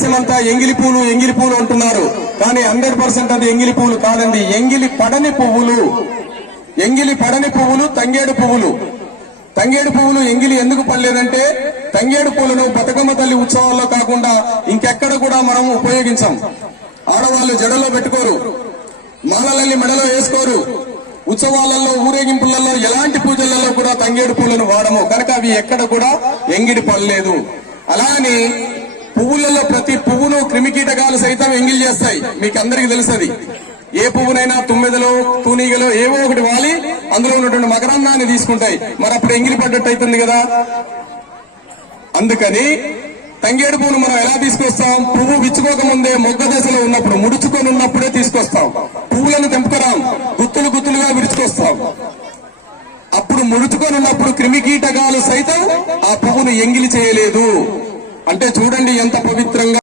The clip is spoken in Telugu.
దేశమంతా ఎంగిలి పూలు అంటున్నారు. కానీ 100% అది ఎంగిలి పువ్వులు కాదండి, ఎంగిలి పడని పువ్వులు తంగేడు పువ్వులు. తంగేడు పువ్వులు ఎంగిలి ఎందుకు పడలేదంటే, తంగేడు పూలను బతుకమ్మ తల్లి ఉత్సవాల్లో కాకుండా ఇంకెక్కడ కూడా మనం ఉపయోగించాం. ఆడవాళ్లు జడలో పెట్టుకోరు, మాలలల్లి మెడలో వేసుకోరు, ఉత్సవాలలో ఊరేగింపులలో ఎలాంటి పూజలలో కూడా తంగేడు పూలను వాడము. కనుక అవి ఎక్కడ కూడా ఎంగిడి పడలేదు. అలానే పువ్వులలో ప్రతి పువ్వును క్రిమికీటకాలు సైతం ఎంగిలి చేస్తాయి. మీకు అందరికీ తెలుసది. ఏ పువ్వునైనా తుమ్మెదలో తూనీగలో ఏవో ఒకటి వాలి అందులో ఉన్నటువంటి మకరందాన్ని తీసుకుంటాయి. మరి అప్పుడు ఎంగిలి పడ్డట్టు అవుతుంది కదా. అందుకని తంగేడు పువ్వును మనం ఎలా తీసుకొస్తాం? పువ్వు విచ్చుకోక ముందే మొగ్గ దశలో ఉన్నప్పుడు, ముడుచుకొని ఉన్నప్పుడే తీసుకొస్తాం. పువ్వులను తెంపుకురాం, గుత్తులుగా విరుచుకొస్తాం. అప్పుడు ముడుచుకొని ఉన్నప్పుడు క్రిమికీటకాలు సైతం ఆ పువ్వును ఎంగిలి చేయలేదు. అంటే చూడండి ఎంత పవిత్రంగా